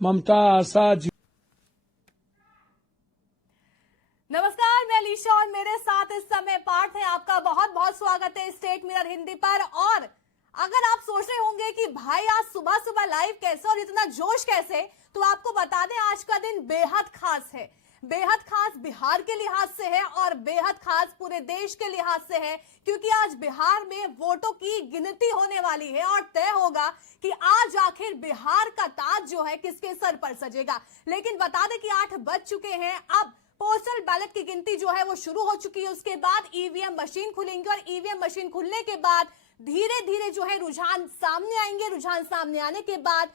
ममता आशा नमस्कार, मैं अलीशा और मेरे साथ इस समय पार्थ है। आपका बहुत बहुत स्वागत है स्टेट मिरर हिंदी पर। और अगर आप सोच रहे होंगे कि भाई आज सुबह सुबह लाइव कैसे और इतना जोश कैसे, तो आपको बता दें आज का दिन बेहद खास है। बेहद खास बिहार के लिहाज से है और बेहद खास पूरे देश के लिहाज से है, क्योंकि आज बिहार में वोटों की गिनती होने वाली है और तय होगा कि आज आखिर बिहार का ताज जो है किसके सर पर सजेगा। लेकिन बता दें कि 8 बज चुके हैं, अब पोस्टल बैलेट की गिनती जो है वो शुरू हो चुकी है। उसके बाद ईवीएम मशीन खुलेंगे और ईवीएम मशीन खुलने के बाद धीरे धीरे जो है रुझान सामने आएंगे। रुझान सामने आने के बाद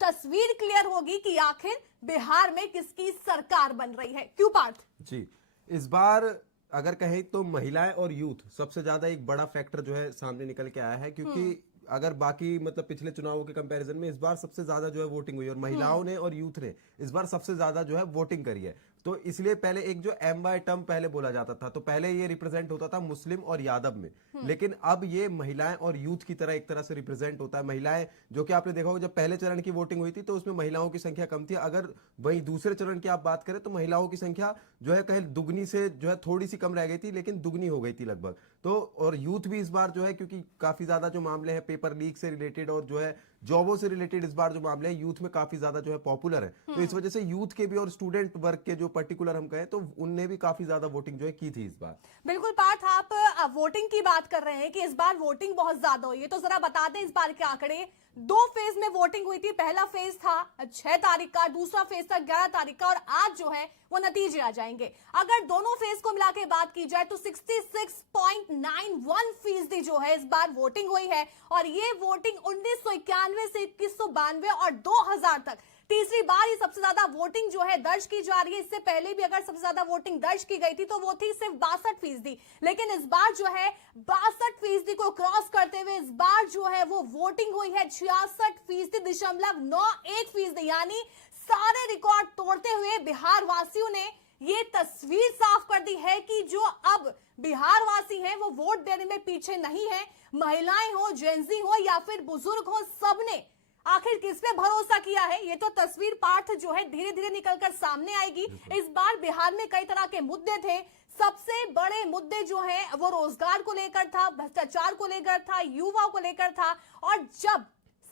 तस्वीर क्लियर होगी कि आखिर बिहार में किसकी सरकार बन रही है। क्यों पार्थ? जी, इस बार अगर कहें तो महिलाएं और यूथ सबसे ज्यादा एक बड़ा फैक्टर जो है सामने निकल के आया है, क्योंकि अगर बाकी मतलब पिछले चुनावों के कंपैरिजन में इस बार सबसे ज्यादा जो है वोटिंग हुई और महिलाओं ने और यूथ ने इस बार सबसे ज्यादा जो है वोटिंग करी है। तो इसलिए पहले एक जो एम बाय टर्म पहले बोला जाता था, तो पहले ये रिप्रेजेंट होता था मुस्लिम और यादव में, लेकिन अब ये महिलाएं और यूथ की तरह एक तरह से रिप्रेजेंट होता है। महिलाएं, जो कि आपने देखा होगा जब पहले चरण की वोटिंग हुई थी तो उसमें महिलाओं की संख्या कम थी। अगर वही दूसरे चरण की आप बात करें तो महिलाओं की संख्या जो है कहीं दुगनी से जो है थोड़ी सी कम रह गई थी, लेकिन दुगनी हो गई थी लगभग। तो और यूथ भी इस बार जो है, क्योंकि काफी ज्यादा जो मामले हैं पेपर लीक से रिलेटेड और जो है जॉबों से रिलेटेड, इस बार जो मामले हैं यूथ में काफी ज्यादा जो है पॉपुलर है। तो इस वजह से यूथ के भी और स्टूडेंट वर्ग के जो पर्टिकुलर हम कहें तो उनने भी काफी ज्यादा वोटिंग जो है की थी इस बार। बिल्कुल पार्थ, आप वोटिंग की बात कर रहे हैं कि इस बार वोटिंग बहुत ज्यादा हुई है, तो जरा बता दें इस बार के आंकड़े। 2 फेज में वोटिंग हुई थी। पहला फेज था 6 तारीख का, दूसरा फेज था 11 तारीख का और आज जो है वो नतीजे आ जाएंगे। अगर दोनों फेज को मिला के बात की जाए तो 66.91% जो है इस बार वोटिंग हुई है और ये वोटिंग 1991 से 2192 और 2000 तक तीसरी बार ही सबसे ज्यादा वोटिंग जो है दर्ज की जा रही है। इससे पहले भी अगर सबसे ज्यादा वोटिंग दर्ज की गई थी तो वो थी सिर्फ 62%, लेकिन इस बार जो है 62% को क्रॉस करते हुए इस बार जो है वो वोटिंग हुई है 66.91%, यानी सारे रिकॉर्ड तोड़ते हुए बिहार वासियों ने ये तस्वीर साफ कर दी है कि जो अब बिहार वासी हैं वो वोट देने में पीछे नहीं है। महिलाएं हो, जेंजी हो या फिर बुजुर्ग हो, सबने आखिर किस पे भरोसा किया है, ये तो तस्वीर पार्थ जो है धीरे धीरे निकलकर सामने आएगी। इस बार बिहार में कई तरह के मुद्दे थे। सबसे बड़े मुद्दे जो है वो रोजगार को लेकर था, भ्रष्टाचार को लेकर था, युवाओं को लेकर था और जब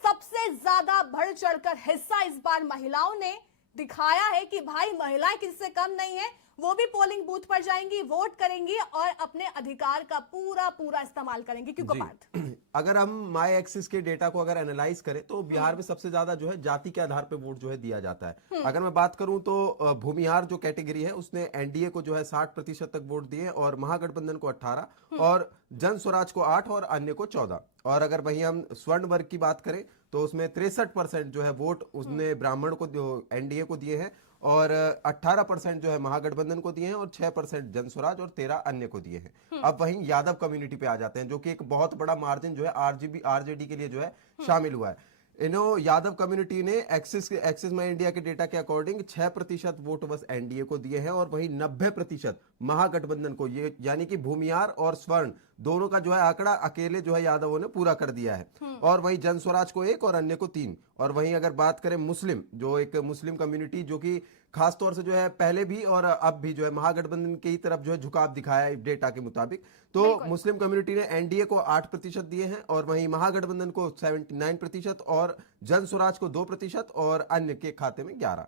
सबसे ज्यादा बढ़ चढ़कर हिस्सा इस बार महिलाओं ने दिखाया है कि भाई महिलाएं किससे कम नहीं है, वो भी पोलिंग बूथ पर जाएंगी, वोट करेंगी और अपने अधिकार का पूरा पूरा इस्तेमाल करेंगी। क्योंकि पार्थ, अगर हम माई एक्सिस के डेटा को अगर एनालाइज करें तो बिहार में सबसे ज्यादा जो है जाति के आधार पर वोट जो है दिया जाता है। अगर मैं बात करूं तो भूमिहार जो कैटेगरी है उसने एनडीए को जो है 60% तक वोट दिए और महागठबंधन को 18 और जन स्वराज को 8 और अन्य को 14। और अगर वहीं हम स्वर्ण वर्ग की बात करें तो उसमें 63% जो है वोट उसने ब्राह्मण को एनडीए को दिए हैं और 18% जो है महागठबंधन को दिए हैं और 6% जन स्वराज और 13 अन्य को दिए हैं। अब वहीं यादव कम्युनिटी पे आ जाते हैं, जो कि एक बहुत बड़ा मार्जिन जो है आरजेडी के लिए जो है शामिल हुआ है। यादव कम्युनिटी ने एक्सिस माई इंडिया के डेटा के अकॉर्डिंग 6% वोट बस एनडीए को दिए हैं और वहीं 90% महागठबंधन को, ये यानी कि भूमिहार और स्वर्ण दोनों का जो है आंकड़ा अकेले जो है यादवों ने पूरा कर दिया है। और वहीं जन स्वराज को 1 और अन्य को 3। और वहीं अगर बात करें मुस्लिम, जो एक मुस्लिम कम्युनिटी जो कि खासतौर से जो है पहले भी और अब भी जो है महागठबंधन की तरफ जो है झुकाव दिखाया है डेटा के मुताबिक, तो मुस्लिम कम्युनिटी ने एनडीए को 8% दिए हैं और वहीं महागठबंधन को 79% और जन स्वराज को 2% और अन्य के खाते में 11।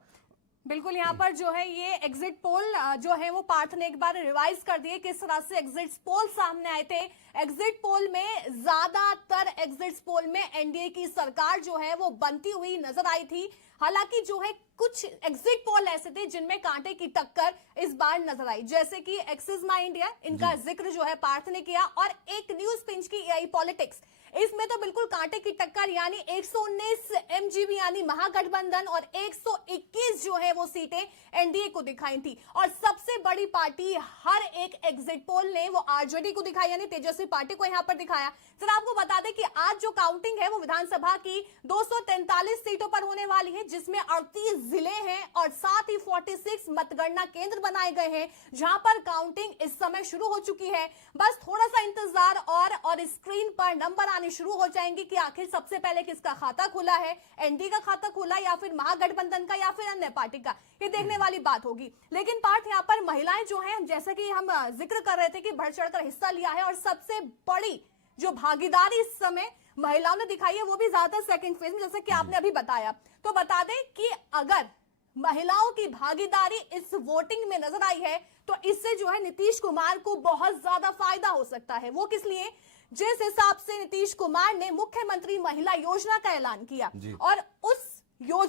बिल्कुल, यहाँ पर जो है ये एग्जिट पोल जो है वो पार्थ ने एक बार रिवाइज कर दिए किस तरह से एग्जिट पोल सामने आए थे। एग्जिट पोल में ज्यादातर एग्जिट पोल में एनडीए की सरकार जो है वो बनती हुई नजर आई थी। हालांकि जो है कुछ एग्जिट पोल ऐसे थे जिनमें कांटे की टक्कर इस बार नजर आई, जैसे कि एक्सिस माई इंडिया, इनका जिक्र जो है पार्थ ने किया, और एक न्यूज पिंच की एआई पॉलिटिक्स, इसमें तो बिल्कुल कांटे की टक्कर, यानी 119 एमजीबी यानी महागठबंधन और 121 जो है वो सीटें एनडीए को दिखाई थी। और सबसे बड़ी पार्टी हर एक एग्जिट पोल ने वो आरजेडी को दिखाई, यानी तेजस्वी पार्टी को यहां पर दिखाया। सर आपको बता दें कि आज जो काउंटिंग है वो विधानसभा की 243 सीटों पर होने वाली है, जिसमें 38 जिले हैं और साथ ही 46 मतगणना केंद्र बनाए गए हैं जहां पर काउंटिंग इस समय शुरू हो चुकी है। बस थोड़ा सा इंतजार और स्क्रीन पर नंबर आने आनी शुरू हो जाएंगी कि आखिर सबसे पहले किसका खाता खुला है, एनडीए का खाता खुला या फिर महागठबंधन का या फिर अन्य पार्टी का, ये देखने वाली बात होगी। लेकिन पार्थ यहाँ पर महिलाएं जो हैं, जैसे कि हम जिक्र कर रहे थे कि बढ़ चढ़कर हिस्सा लिया है और सबसे बड़ी जो भागीदारी इस समय महिलाओं ने दिखाई है वो भी ज्यादातर सेकंड फेज में, जैसे कि आपने अभी बताया। तो बता दें कि अगर महिलाओं की भागीदारी इस वोटिंग में नजर आई है तो इससे जो है नीतीश कुमार को बहुत ज्यादा फायदा हो सकता है। वो किस लिए? जिस हिसाब से नीतीश कुमार ने मुख्यमंत्री महिला योजना का ऐलान किया और उस योजना